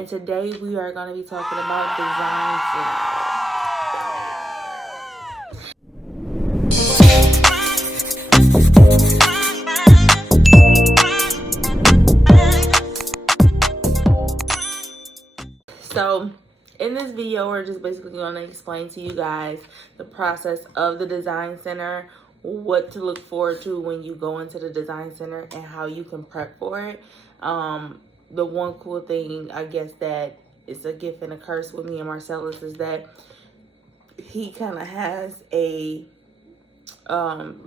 And today we are going to be talking about design center. So in this video, we're just basically going to explain to you guys the process of the design center, what to look forward to when you go into the design center, and how you can prep for it. The one cool thing, I guess, that it's a gift and a curse with me and Marcellus is that he kind of has a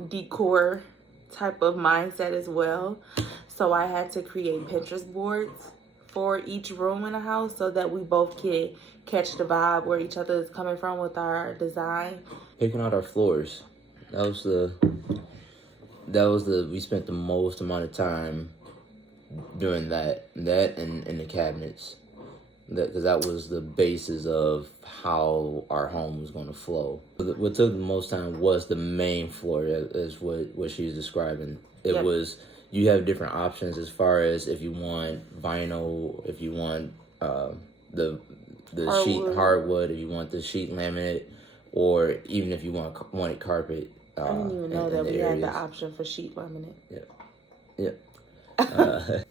decor type of mindset as well. So I had to create Pinterest boards for each room in the house so that we both can catch the vibe where each other is coming from with our design. Picking out our floors. We spent the most amount of time doing that and the cabinets. Because that was the basis of how our home was going to flow. What took the most time was the main floor, is what she's describing. It was, you have different options as far as if you want vinyl, if you want the sheet hardwood, if you want the sheet laminate, or even if you wanted carpet. I didn't even know that we had the option for sheet laminate. Yeah.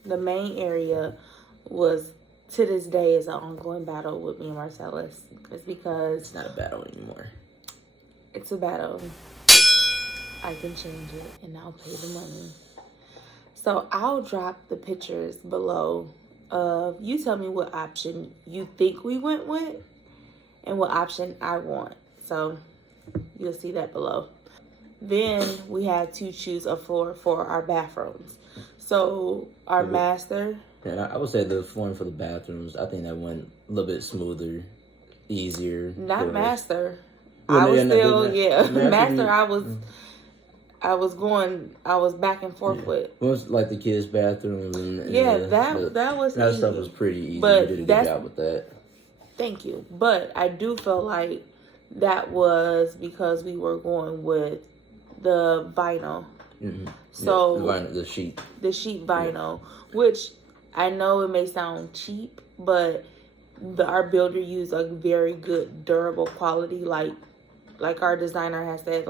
The main area was, to this day, is an ongoing battle with me and Marcellus. It's because it's not a battle anymore. It's a battle. I can change it and I'll pay the money. So I'll drop the pictures below of, you tell me what option you think we went with and what option I want. So you'll see that below. Then we had to choose a floor for our bathrooms. So our master... Yeah, I would say the flooring for the bathrooms, I think that went a little bit smoother, easier. Not master. Master, I was back and forth with. It was like the kids' bathrooms and that was that easy. stuff was pretty easy. But we did a good job with that. Thank you. But I do feel like that was because we were going with the vinyl. Mm-hmm. So the sheet vinyl, which I know it may sound cheap, but our builder used a very good durable quality. Like our designer has said,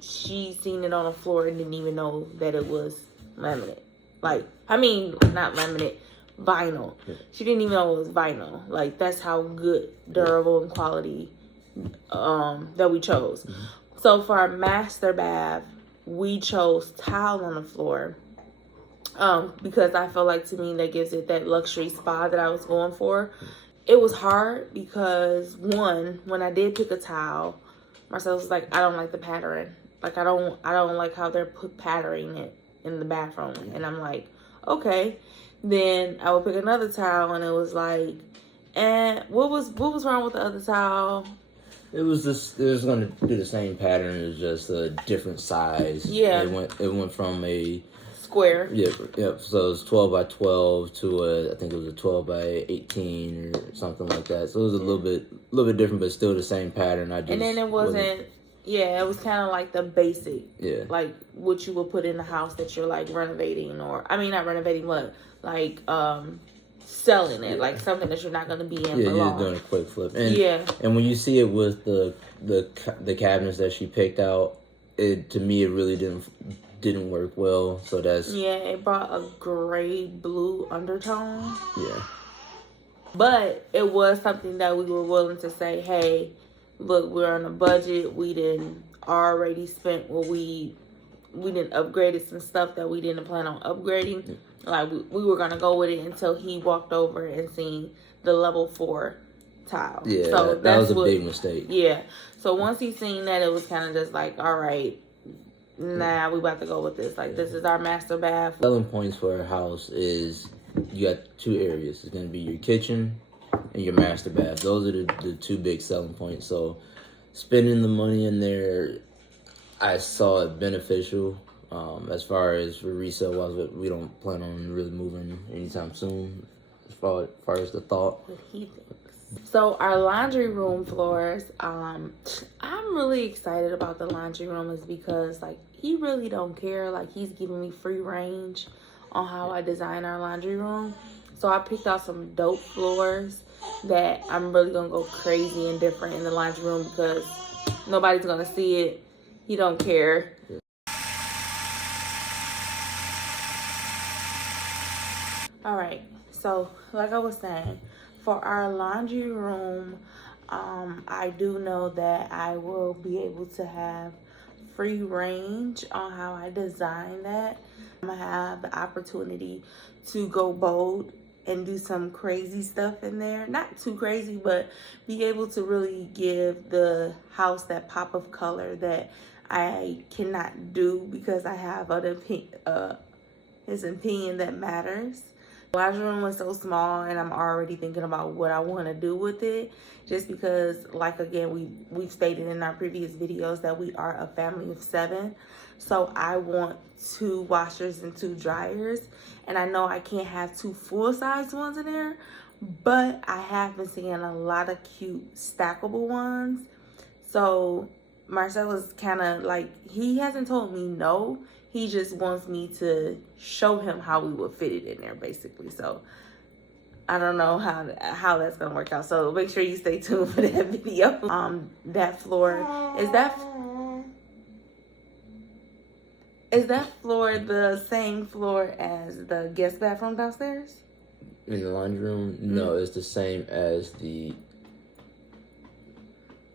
she seen it on the floor and didn't even know that it was laminate. Not laminate, vinyl. Yeah. She didn't even know it was vinyl. That's how good, durable, and quality that we chose. Mm-hmm. So for our master bath, we chose tile on the floor. Because I feel like, to me, that gives it that luxury spa that I was going for. It was hard because, one, when I did pick a tile, Marcel was like, I don't like the pattern. I don't like how they're patterning it in the bathroom. And I'm like, okay. Then I would pick another tile and it was like, what was wrong with the other tile? It was going to do the same pattern. It was just a different size. Yeah. It went from a square. Yeah. So it was 12 by 12 to I think it was a 12 by 18 or something like that. So it was a little bit different, but still the same pattern. And then it wasn't. Yeah, it was kind of like the basic. Yeah. Like what you would put in the house that you're renovating, or not renovating, but selling it, something that you're not going to be in for long. Yeah, you're doing a quick flip. And when you see it with the cabinets that she picked out, to me it really didn't work well. So that's... Yeah, it brought a gray blue undertone. Yeah. But it was something that we were willing to say, hey, look, we're on a budget. We didn't already spent we didn't upgraded some stuff that we didn't plan on upgrading. Yeah. We were going to go with it until he walked over and seen the level 4 tile. Yeah, so that was a big mistake. Yeah. So once he seen that, it was kind of just all right, nah, we about to go with this. This is our master bath. Selling points for our house is you got 2 areas. It's going to be your kitchen and your master bath. Those are the 2 big selling points. So spending the money in there, I saw it beneficial. As far as for resale wise, we don't plan on really moving anytime soon. As far as the thought. So our laundry room floors, I'm really excited about the laundry room, is because he really don't care. He's giving me free range on how I design our laundry room. So I picked out some dope floors that I'm really gonna go crazy and different in the laundry room because nobody's gonna see it. He don't care. All right, so like I was saying, for our laundry room, I do know that I will be able to have free range on how I design that. I'm gonna have the opportunity to go bold and do some crazy stuff in there. Not too crazy, but be able to really give the house that pop of color that I cannot do because I have his opinion that matters. The laundry room was so small and I'm already thinking about what I want to do with it, just because, like, again, we've stated in our previous videos that we are a family of 7. So I want 2 washers and 2 dryers, and I know I can't have 2 full-size ones in there, but I have been seeing a lot of cute stackable ones. So Marcella's kind of like, he hasn't told me no. He just wants me to show him how we would fit it in there, basically. So I don't know how that's gonna work out. So make sure you stay tuned for that video. That floor is that floor the same floor as the guest bathroom downstairs? In the laundry room, no, it's the same as the.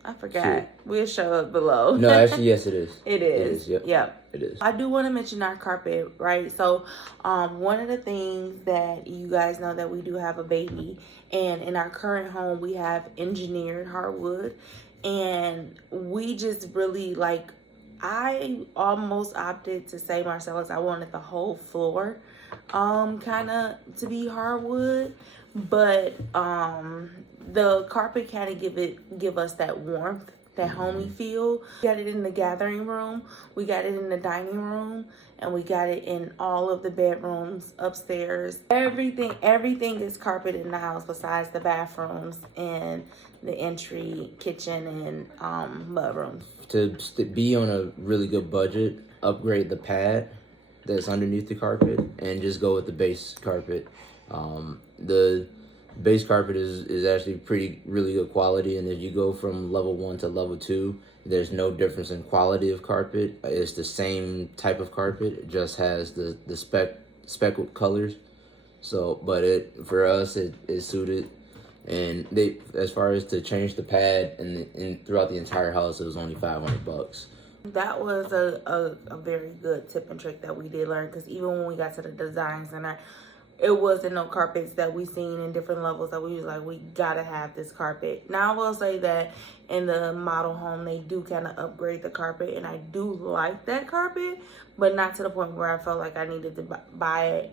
I forgot. We'll show it below. No, actually, yes, it is. It is. Yep. It is. I do want to mention our carpet, right? So, one of the things that you guys know that we do have a baby, and in our current home, we have engineered hardwood, and we just really like. I almost opted to say, Marcellus, I wanted the whole floor, kind of to be hardwood, but the carpet kind of give us that warmth, that homey feel. We got it in the gathering room, we got it in the dining room, and we got it in all of the bedrooms upstairs. Everything is carpet in the house besides the bathrooms and the entry, kitchen, and mudrooms. To be on a really good budget, upgrade the pad that's underneath the carpet and just go with the base carpet. The base carpet is actually really good quality, and if you go from level 1 to level 2, there's no difference in quality of carpet. It's the same type of carpet, it just has the speckled colors. So, but for us it suited, and they, as far as to change the pad and throughout the entire house, it was only $500. That was a very good tip and trick that we did learn, because even when we got to the design center, it wasn't no carpets that we seen in different levels that we was like, we gotta have this carpet. Now I will say that in the model home, they do kind of upgrade the carpet, and I do like that carpet, but not to the point where I felt like I needed to buy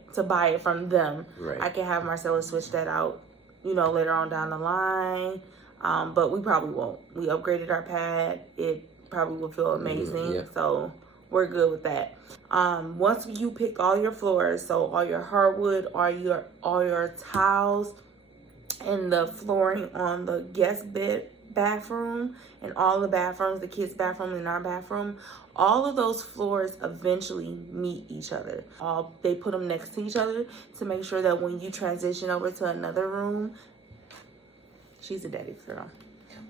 it from them. Right. I can have Marcella switch that out, later on down the line, but we probably won't. We upgraded our pad. It probably will feel amazing. Yeah. So we're good with that. Once you pick all your floors, so all your hardwood, all your tiles, and the flooring on the guest bathroom, and all the bathrooms, the kids' bathroom and our bathroom, all of those floors eventually meet each other. They put them next to each other to make sure that when you transition over to another room, she's a daddy's girl.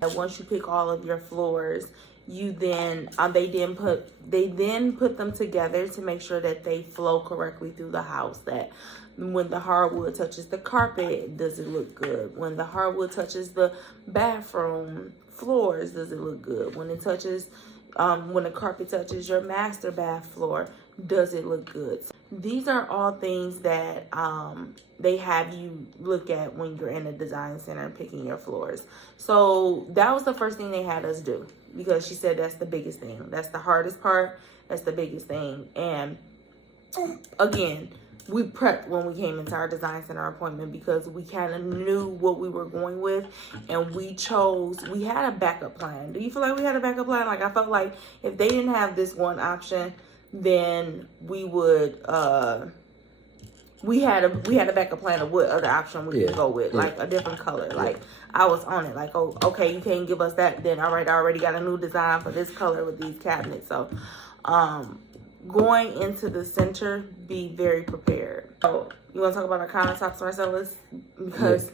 And once you pick all of your floors, you then they then put them together to make sure that they flow correctly through the house. That when the hardwood touches the carpet, does it look good? When the hardwood touches the bathroom floors, does it look good? When it touches, when the carpet touches your master bath floor, does it look good? These are all things that they have you look at when you're in a design center and picking your floors. So that was the first thing they had us do, because she said that's the biggest thing. That's the hardest part. That's the biggest thing. And again, we prepped when we came into our design center appointment, because we kind of knew what we were going with, and we had a backup plan. Do you feel like we had a backup plan? Like, I felt like if they didn't have this one option, then we would we had a backup plan of what other option we could go with, like a different color. Like, I was on it, like, oh, okay, you can't give us that, then all right, I already got a new design for this color with these cabinets. So going into the center, be very prepared. So you want to talk about our countertops, Marcellus? Because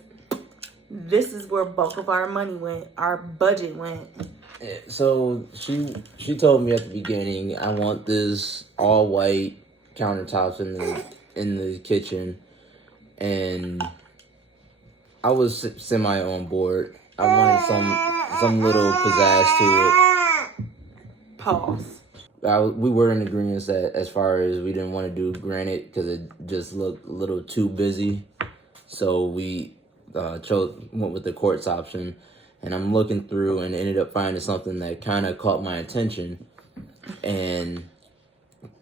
this is where bulk of our money went, our budget went. So she told me at the beginning, I want this all white countertops in the kitchen, and I was semi on board. I wanted some little pizzazz to it. Pause. We were in agreement that as far as we didn't want to do granite because it just looked a little too busy, so we went with the quartz option. And I'm looking through and ended up finding something that kind of caught my attention, and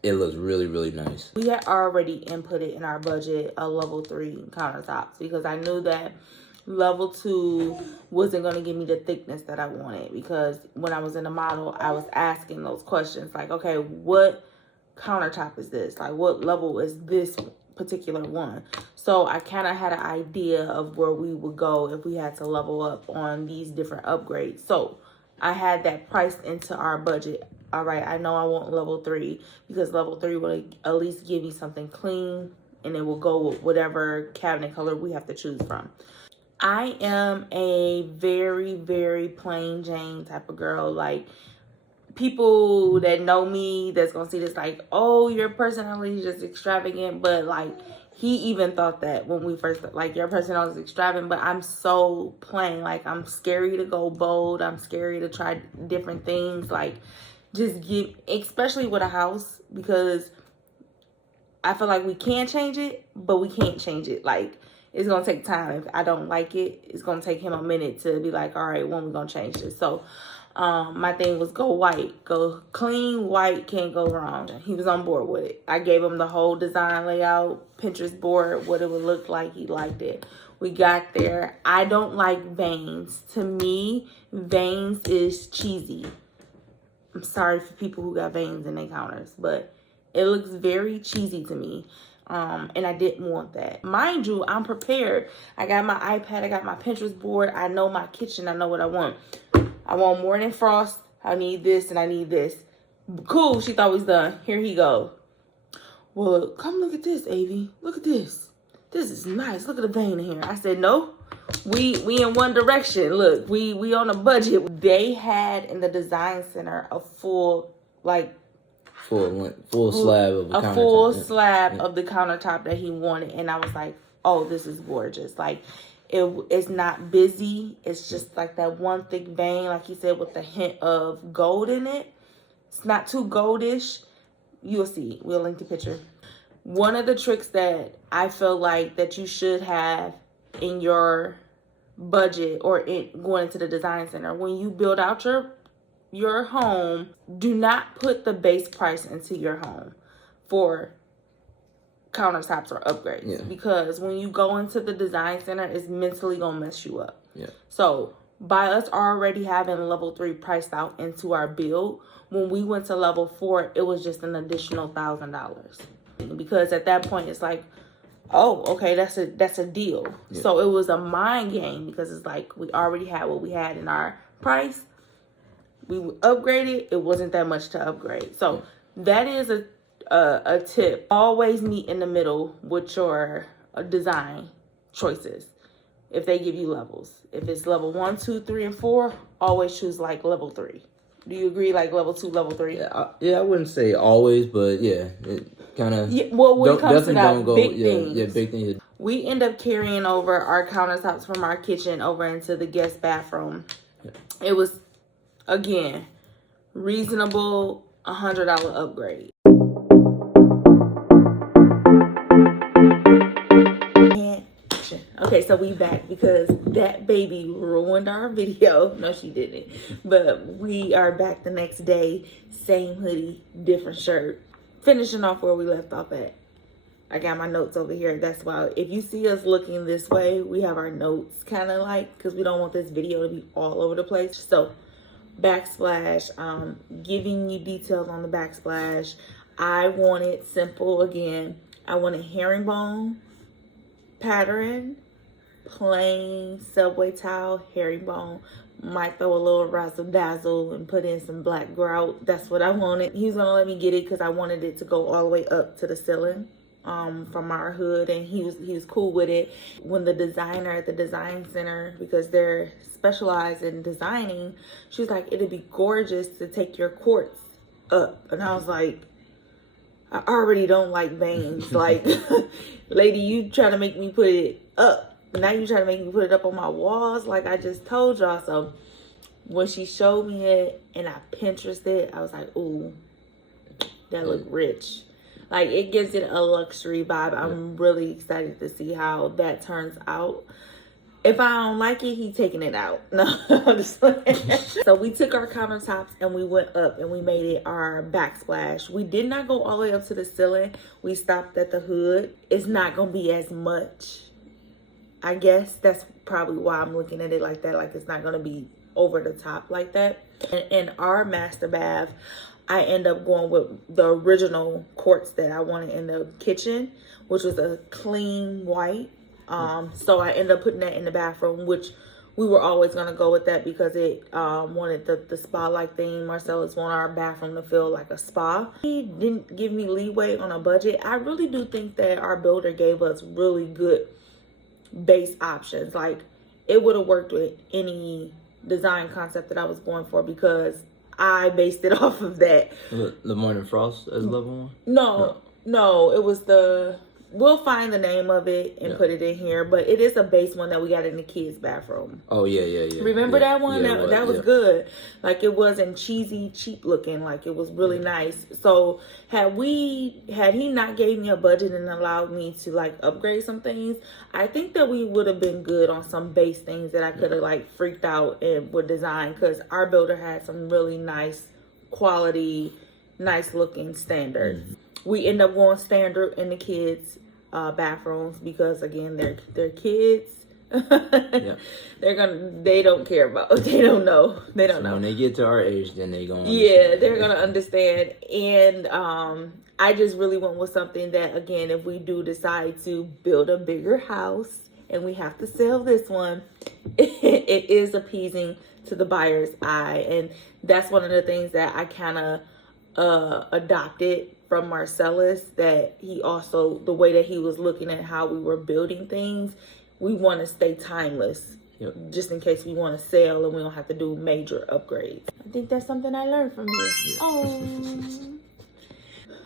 it looks really, really nice. We had already inputted in our budget a level 3 countertops because I knew that level 2 wasn't going to give me the thickness that I wanted, because when I was in the model, I was asking those questions like, okay, what countertop is this? Like, what level is this particular one? So I kind of had an idea of where we would go if we had to level up on these different upgrades. So I had that priced into our budget. All right, I know I want level 3 because level 3 will at least give me something clean, and it will go with whatever cabinet color we have to choose from. I am a very, very plain Jane type of girl. Like, people that know me that's gonna see this like, oh, your personality is just extravagant, but like, he even thought that when we first, like, your personality is extravagant, but I'm so plain. Like, I'm scary to go bold. I'm scary to try different things. Like, just especially with a house, because I feel like we can change it, but we can't change it. Like, it's gonna take time. If I don't like it, it's gonna take him a minute to be like, all right, when we gonna change this? So my thing was go white, go clean white, can't go wrong. He was on board with it. I gave him the whole design layout, Pinterest board, what it would look like. He liked it. We got there. I don't like veins. To me, veins is cheesy. I'm sorry for people who got veins in their counters, but it looks very cheesy to me. And I didn't want that. Mind you, I'm prepared. I got my iPad, I got my Pinterest board. I know my kitchen, I know what I want. I want morning frost. I need this and I need this. Cool, she thought we was done. Here he go. Well, come look at this, Avi. Look at this. This is nice. Look at the vein in here. I said, no, we in one direction. Look, we on a budget. They had in the design center a full, like, full slab of the countertop. A full slab of the countertop that he wanted. And I was like, oh, this is gorgeous. Like, it's not busy. It's just like that one thick vein, like he said, with the hint of gold in it. It's not too goldish. You'll see. We'll link the picture. One of the tricks that I feel like that you should have in your budget or going into the design center, when you build out your home, do not put the base price into your home for countertops or upgrades, because when you go into the design center, it's mentally gonna mess you up. So by us already having level 3 priced out into our build, when we went to level 4, it was just an additional $1,000, because at that point it's like, oh, okay, that's a deal. So it was a mind game, because it's like we already had what we had in our price. We upgraded. It wasn't that much to upgrade. So that is a tip. Always meet in the middle with your design choices. If they give you levels, if it's level 1, 2, 3, and 4, always choose like level 3. Do you agree? Like level 2, level 3? Yeah, I wouldn't say always, but yeah, it kind of. Yeah, well, when it comes to that, big things. Yeah, big things. We end up carrying over our countertops from our kitchen over into the guest bathroom. It was, again, reasonable, $100 upgrade. Okay, so we back because that baby ruined our video. No, she didn't. But we are back the next day. Same hoodie, different shirt. Finishing off where we left off at. I got my notes over here. That's why if you see us looking this way, we have our notes kind of like, because we don't want this video to be all over the place. So Backsplash, giving you details on the Backsplash. I want it simple again. I want a herringbone pattern plain subway tile, herringbone. Might throw a little razzle dazzle and put in some black grout. That's what I wanted. He was gonna let me get it because I wanted it to go all the way up to the ceiling from our hood, and he was cool with it. When the designer at the design center, because they're specialized in designing, she was like, it'd be gorgeous to take your quartz up. And I was like, I already don't like veins. Like, lady, you trying to make me put it up. Now you trying to make me put it up on my walls, like I just told y'all. So when she showed me it and I Pinterested it, I was like, ooh, that look rich. Like, it gives it a luxury vibe. I'm really excited to see how that turns out. If I don't like it, he taking it out. No, I'm just playing. So we took our countertops and we went up and we made it our backsplash. We did not go all the way up to the ceiling. We stopped at the hood. It's not gonna be as much. I guess that's probably why I'm looking at it like that. Like, it's not going to be over the top like that. And in our master bath, I end up going with the original quartz that I wanted in the kitchen, which was a clean white. So I ended up putting that in the bathroom, which we were always going to go with that because it wanted the spa-like theme. Marcellus wanted our bathroom to feel like a spa. He didn't give me leeway on a budget. I really do think that our builder gave us really good base options. Like, it would have worked with any design concept that I was going for because I based it off of that. The Morning Frost as level one? No, it was the, we'll find the name of it and put it in here, but it is a base one that we got in the kids' bathroom. Oh, yeah. Remember that one? That was good. Like, it wasn't cheesy, cheap looking. Like, it was really nice. So had he not gave me a budget and allowed me to like upgrade some things, I think that we would have been good on some base things that I could have like freaked out and would design, because our builder had some really nice quality, nice looking standards. We end up going standard in the kids' bathrooms because, again, they're kids. They don't care about, they don't know. When they get to our age, then they gonna understand. Yeah, they're gonna understand. And I just really went with something that, again, if we do decide to build a bigger house and we have to sell this one, it is appeasing to the buyer's eye. And that's one of the things that I kind of adopted from Marcellus, that he also, the way that he was looking at how we were building things, we want to stay timeless. Just in case we want to sell and we don't have to do major upgrades. I think that's something I learned from you. Oh.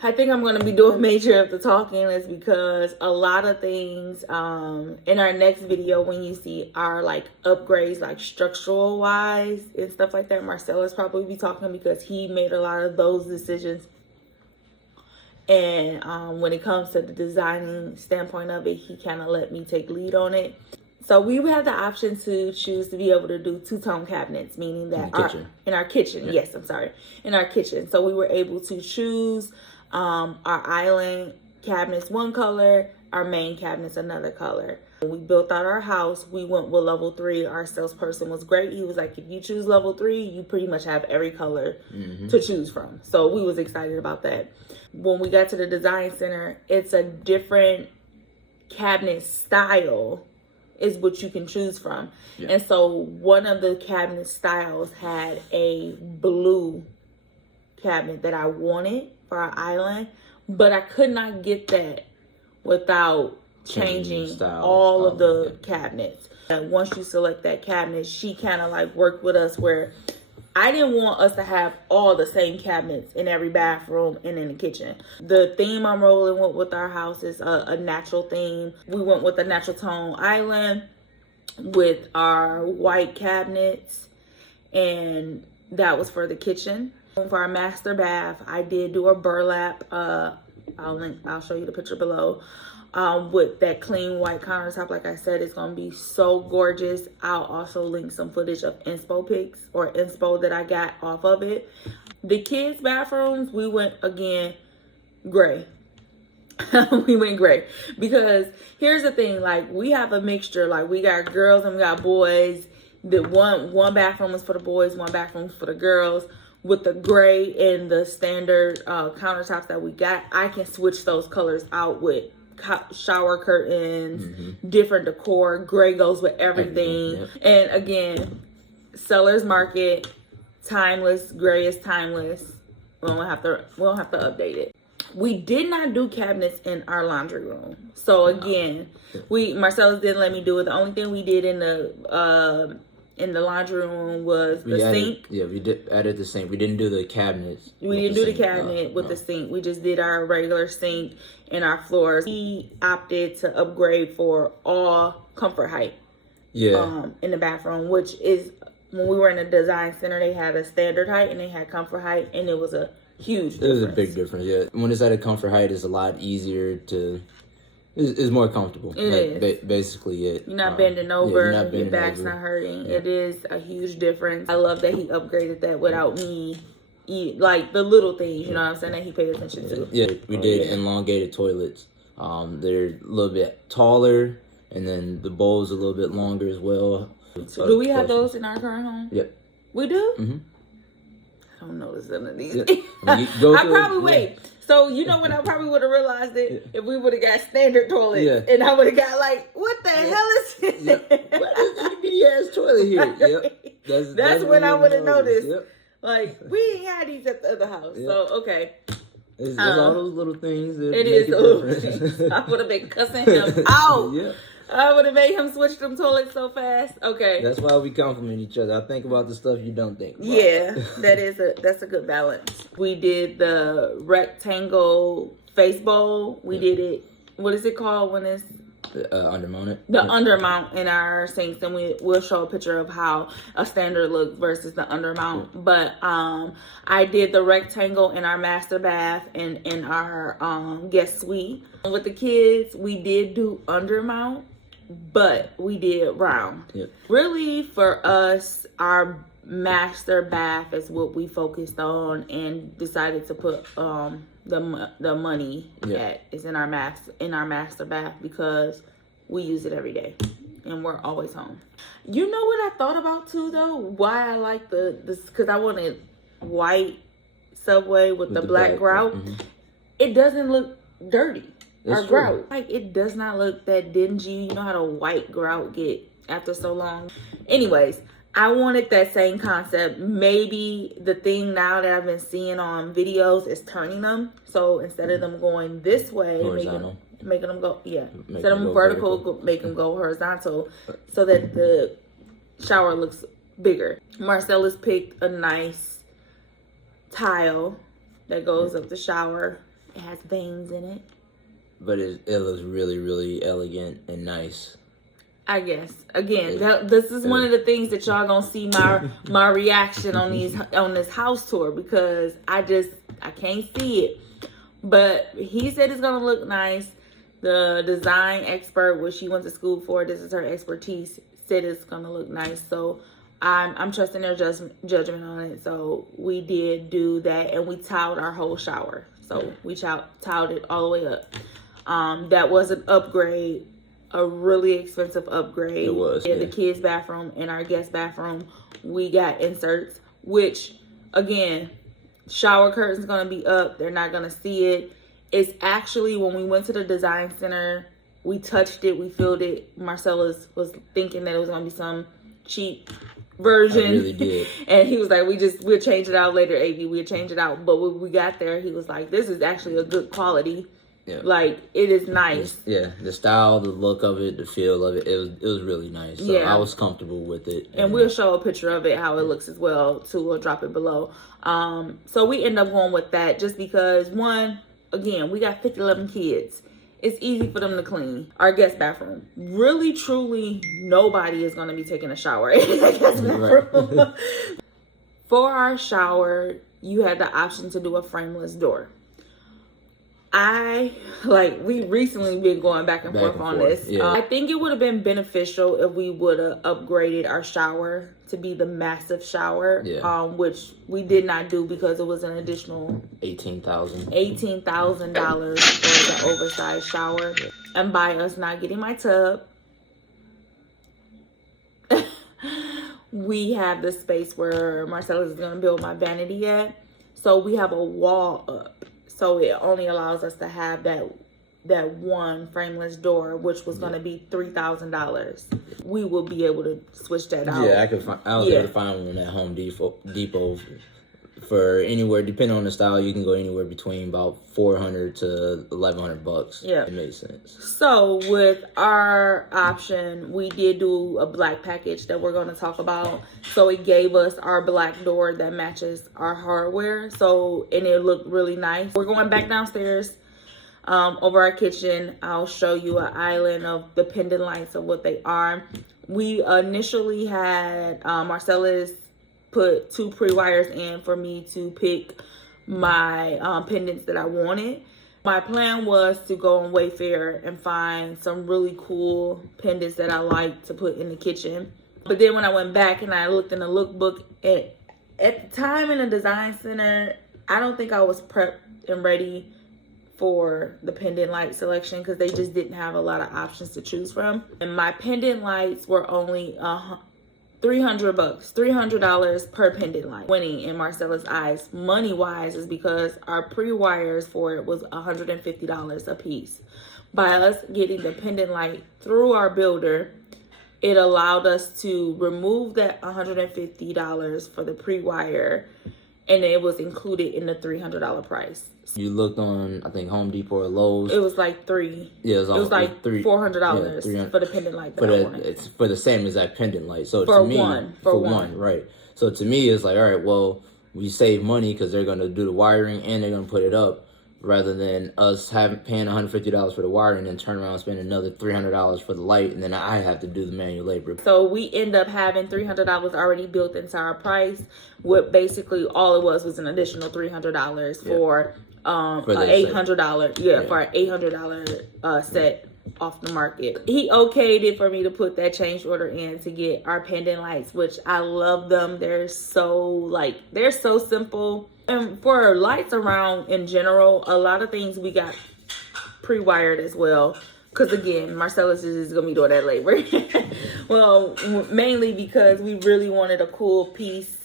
I think I'm going to be doing major of the talking is because a lot of things in our next video, when you see our like upgrades, like structural wise and stuff like that, Marcellus probably be talking because he made a lot of those decisions. And when it comes to the designing standpoint of it, he kind of let me take lead on it. So we had the option to choose to be able to do two-tone cabinets, meaning that in our kitchen. Yeah. Yes, I'm sorry. In our kitchen. So we were able to choose our island cabinets one color, our main cabinets another color. When we built out our house, we went with level 3. Our salesperson was great. He was like, if you choose level 3, you pretty much have every color to choose from. So we was excited about that. When we got to the design center, it's a different cabinet style is what you can choose from. And so one of the cabinet styles had a blue cabinet that I wanted for our island, but I could not get that without changing all of the cabinets. And once you select that cabinet, she kind of like worked with us where I didn't want us to have all the same cabinets in every bathroom and in the kitchen. The theme I'm rolling with our house is a natural theme. We went with a natural tone island with our white cabinets, and that was for the kitchen. For our master bath, I did do a burlap. I'll show you the picture below. With that clean white countertop, like I said, it's gonna be so gorgeous. I'll also link some footage of inspo pics or inspo that I got off of it. The kids' bathrooms, we went again gray. We went gray because here's the thing: like, we have a mixture. Like, we got girls and we got boys. The one bathroom is for the boys, one bathroom is for the girls. With the gray and the standard countertops that we got, I can switch those colors out with shower curtains, different decor. Gray goes with everything. Yep. And again, Sellers Market, timeless. Gray is timeless. We don't have to update it. We did not do cabinets in our laundry room. So again, Marcellus didn't let me do it. The only thing we did in the laundry room was the sink. Yeah, we added the sink. We didn't do the cabinets. We didn't do the cabinet with the sink. We just did our regular sink and our floors. We opted to upgrade for all comfort height. Yeah. In the bathroom, which is, when we were in the design center, they had a standard height and they had comfort height, and it was a huge difference. It was a big difference, yeah. When it's at a comfort height, it's a lot easier to... It's more comfortable. It is. Basically it. You're not bending over. Yeah, your back's not hurting. Yeah. It is a huge difference. I love that he upgraded that without me. Like the little things, you know what I'm saying, that he paid attention to. Yeah, we did elongated toilets. They're a little bit taller, and then the bowl's a little bit longer as well. So do we have those in our current home? Yep. We do? Mm-hmm. I don't notice none of these. Yeah. I probably wait. So you know when I probably would have realized it if we would have got standard toilets, and I would have got like, what the hell is this? What is this bitty ass toilet here? Yep. That's when I would have noticed. Yep. Like, we ain't had these at the other house. Yep. So okay. It's all those little things that it is those little things. I would have been cussing him out. Yeah. I would have made him switch them toilets so fast. Okay. That's why we compliment each other. I think about the stuff you don't think about. Yeah, that's a good balance. We did the rectangle face bowl. We did it. What is it called when it's undermounted? The undermount in our sinks, and we'll show a picture of how a standard look versus the undermount. But I did the rectangle in our master bath and in our guest suite. With the kids, we did do undermount, but we did round. Yep. Really, for us, our master bath is what we focused on and decided to put the money at is in our master bath because we use it every day and we're always home. You know what I thought about too though? Why I like this because I wanted white subway with the black grout. Mm-hmm. It doesn't look dirty. Our grout, like, it does not look that dingy. You know how the white grout get after so long. Anyways, I wanted that same concept. Maybe the thing now that I've been seeing on videos is turning them. So instead of them going this way, making them go, instead of them vertical, make them go horizontal, so that the shower looks bigger. Marcellus picked a nice tile that goes up the shower. It has veins in it. But it looks really, really elegant and nice. I guess. Again, this is one of the things that y'all gonna see my reaction on this house tour because I can't see it. But he said it's gonna look nice. The design expert, which she went to school for, this is her expertise, said it's gonna look nice. So I'm trusting their judgment on it. So we did do that, and we tiled our whole shower. So we tiled it all the way up. That was an upgrade, a really expensive upgrade. It was. In the kids' bathroom and our guest bathroom, we got inserts, which, again, shower curtain's going to be up. They're not going to see it. It's actually, when we went to the design center, we touched it, we filled it. Marcellus was thinking that it was going to be some cheap version. I really did. And he was like, we'll change it out later, AV. We'll change it out. But when we got there, he was like, this is actually a good quality. Yeah. Like, it is nice. Yeah, the style, the look of it, the feel of it, it was really nice. So I was comfortable with it. And we'll show a picture of it, how it looks as well, too. We'll drop it below. So we end up going with that just because, one, again, we got 11 kids. It's easy for them to clean. Our guest bathroom. Really, truly, nobody is going to be taking a shower in the guest bathroom. Right. For our shower, you had the option to do a frameless door. We recently been going back and forth on this. Yeah. I think it would have been beneficial if we would have upgraded our shower to be the massive shower, which we did not do because it was an additional $18,000 for the oversized shower. Yeah. And by us not getting my tub, we have the space where Marcellus is going to build my vanity at. So we have a wall up. So it only allows us to have that that one frameless door, which was going to be $3,000, we will be able to switch that out. Yeah, I was able to find one at Home Depot for anywhere, depending on the style. You can go anywhere between about $400 to $1,100. Yeah, it makes sense. So with our option, we did do a black package that we're going to talk about. So it gave us our black door that matches our hardware. So, and it looked really nice. We're going back downstairs. Over our kitchen, I'll show you an island of the pendant lights of what they are. We initially had Marcellus put 2 pre-wires in for me to pick my pendants that I wanted. My plan was to go on Wayfair and find some really cool pendants that I like to put in the kitchen. But then when I went back and I looked in the lookbook, at the time in the design center, I don't think I was prepped and ready for the pendant light selection because they just didn't have a lot of options to choose from. And my pendant lights were only $300 per pendant light. Winning in Marcella's eyes, money wise, is because our pre-wires for it was $150 a piece. By us getting the pendant light through our builder, it allowed us to remove that $150 for the pre-wire, and it was included in the $300 price. You looked on, I think, Home Depot or Lowe's. It was like $400 for the pendant light that I wanted. It's for the same exact pendant light. So for to me, one, right? So to me, it's like, all right, well, we save money because they're gonna do the wiring and they're gonna put it up, rather than us paying $150 for the wiring and then turn around and spend another $300 for the light, and then I have to do the manual labor. So we end up having $300 already built into our price. What basically all it was an additional $300 for $800 for an $800 set off the market. He okayed it for me to put that change order in to get our pendant lights, which I love them. They're so simple. And for lights around in general, a lot of things we got pre-wired as well. Because again, Marcellus is going to be doing that labor. Well, mainly because we really wanted a cool piece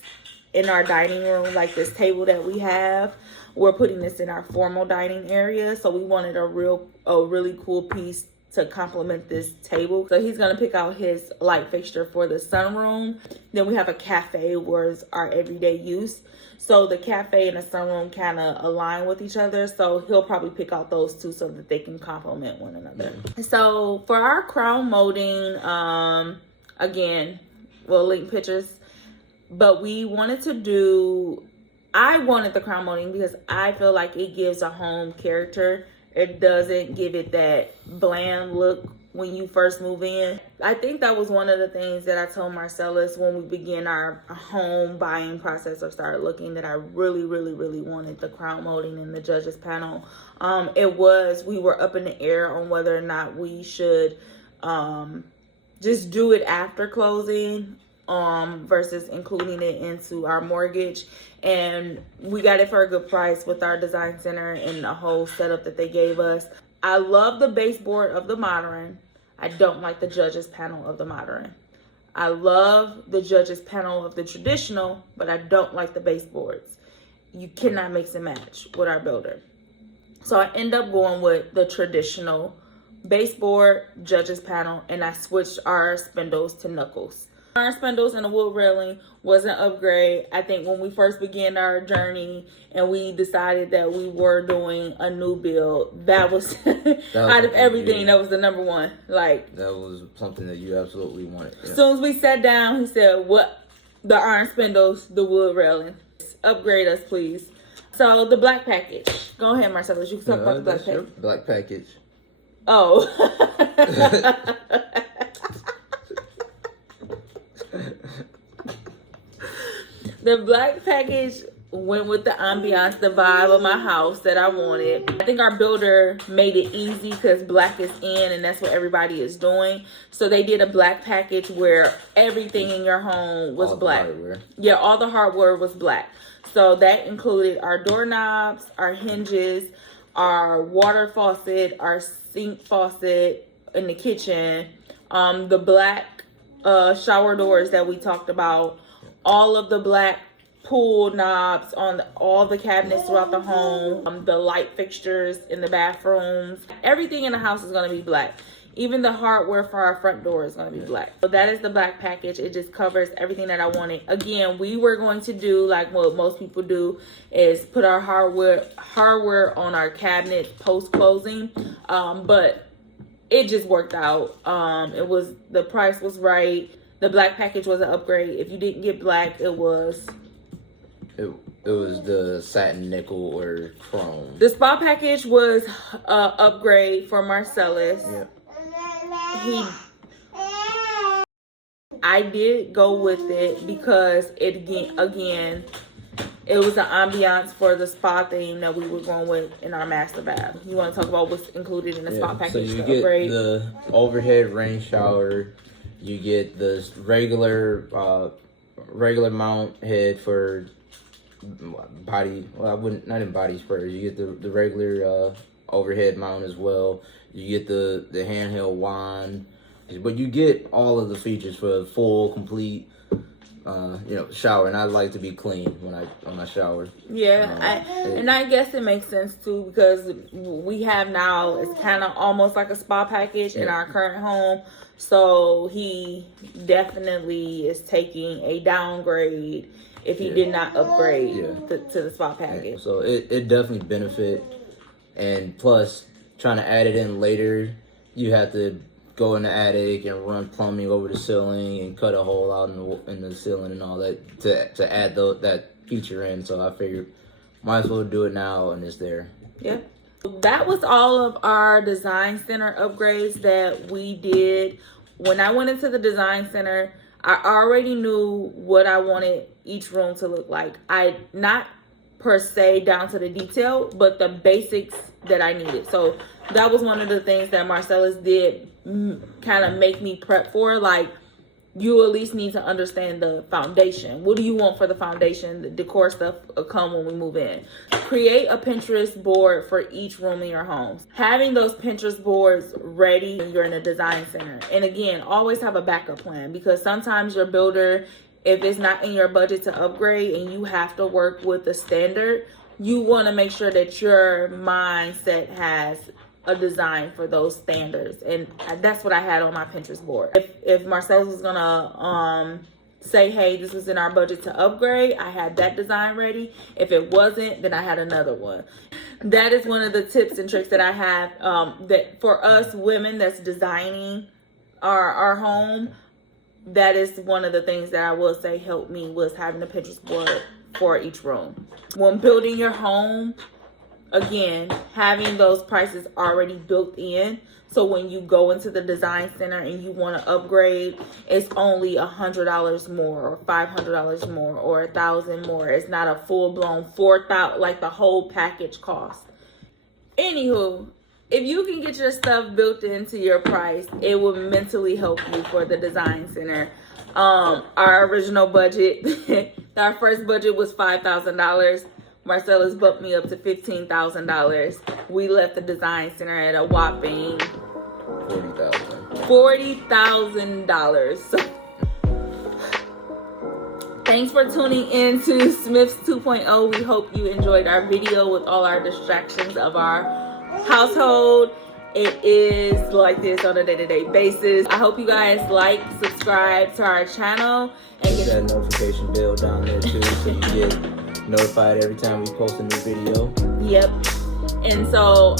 in our dining room, like this table that we have. We're putting this in our formal dining area. So we wanted a really cool piece to complement this table. So he's gonna pick out his light fixture for the sunroom. Then we have a cafe where it's our everyday use. So the cafe and the sunroom kind of align with each other. So he'll probably pick out those two so that they can complement one another. So for our crown molding, again, we'll link pictures. But we wanted to do, I wanted the crown molding because I feel like it gives a home character. It doesn't give it that bland look when you first move in. I think that was one of the things that I told Marcellus when we began our home buying process or started looking, that I really, really, really wanted the crown molding in the judges panel. We were up in the air on whether or not we should just do it after closing versus including it into our mortgage. And we got it for a good price with our design center and the whole setup that they gave us. I love the baseboard of the modern. I don't like the judges panel of the modern. I love the judges panel of the traditional, but I don't like the baseboards. You cannot mix and match with our builder. So I end up going with the traditional baseboard, judges panel, and I switched our spindles to knuckles. Our spindles and the wood railing was an upgrade. I think when we first began our journey and we decided that we were doing a new build, that was out of everything, that was the number one. Like, that was something that you absolutely wanted. Yeah. As soon as we sat down, he said, "What? The iron spindles, the wood railing. Upgrade us, please." So the black package. Go ahead, Marcellus. You can talk about the black package. Black package. Oh. The black package went with the ambiance, the vibe of my house that I wanted. I think our builder made it easy because black is in and that's what everybody is doing. So they did a black package where everything in your home was black. Yeah, all the hardware was black. So that included our doorknobs, our hinges, our water faucet, our sink faucet in the kitchen, the black shower doors that we talked about, all of the black pull knobs on all the cabinets throughout the home, the light fixtures in the bathrooms. Everything in the house is going to be black. Even the hardware for our front door is going to be black. So that is the black package. It just covers everything that I wanted. Again, we were going to do like what most people do, is put our hardware on our cabinets post closing, but it just worked out. The price was right. The black package was an upgrade. If you didn't get black, it was the satin nickel or chrome. The spa package was an upgrade for Marcellus. Yep. I did go with it because it again it was an ambiance for the spa theme that we were going with in our master bath. You want to talk about what's included in the spa package? So you get the overhead rain shower. You get the regular mount head for body. Well, not in body sprays. You get the regular overhead mount as well. You get the handheld wand, but you get all of the features for a full, complete, shower. And I like to be clean when I shower. Yeah, I guess it makes sense too, because we have now, it's kind of almost like a spa package in our current home. So he definitely is taking a downgrade if he did not upgrade to the spa package. So it definitely benefit, and plus trying to add it in later, you have to go in the attic and run plumbing over the ceiling and cut a hole out in the ceiling and all that to add that feature in. So I figured might as well do it now, and it's there. Yeah. That was all of our design center upgrades that we did. When I went into the design center, I already knew what I wanted each room to look like. I not per se down to the detail, but the basics that I needed. So that was one of the things that Marcellus did kind of make me prep for. Like, you at least need to understand the foundation. What do you want for the foundation? The decor stuff will come when we move in. Create a Pinterest board for each room in your home. Having those Pinterest boards ready when you're in a design center. And again, always have a backup plan, because sometimes your builder, if it's not in your budget to upgrade and you have to work with the standard, you want to make sure that your mindset has a design for those standards. And that's what I had on my Pinterest board. If Marcellus was gonna say, hey, this was in our budget to upgrade, I had that design ready. If it wasn't, then I had another one. That is one of the tips and tricks that I have, that for us women that's designing our home, that is one of the things that I will say helped me, was having a Pinterest board for each room. When building your home, again, having those prices already built in, so when you go into the design center and you want to upgrade, it's only $100 more or $500 more or $1,000 more. It's not a full-blown $4,000 like the whole package cost. Anywho, if you can get your stuff built into your price, it will mentally help you for the design center. Our original budget, our first budget was $5,000. Marcellus bumped me up to $15,000. We left the design center at a whopping $40,000. So, thanks for tuning in to Smith's 2.0. We hope you enjoyed our video with all our distractions of our household. It is like this on a day-to-day basis. I hope you guys like, subscribe to our channel, and hit that notification bell down there too, so you get notified every time we post a new video. Yep. And so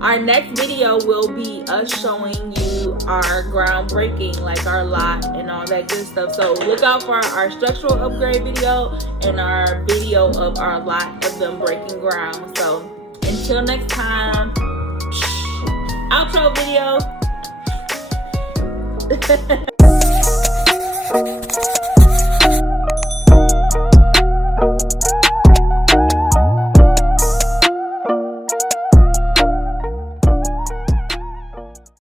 our next video will be us showing you our groundbreaking, like our lot and all that good stuff. So look out for our structural upgrade video and our video of our lot of them breaking ground. So until next time, outro video.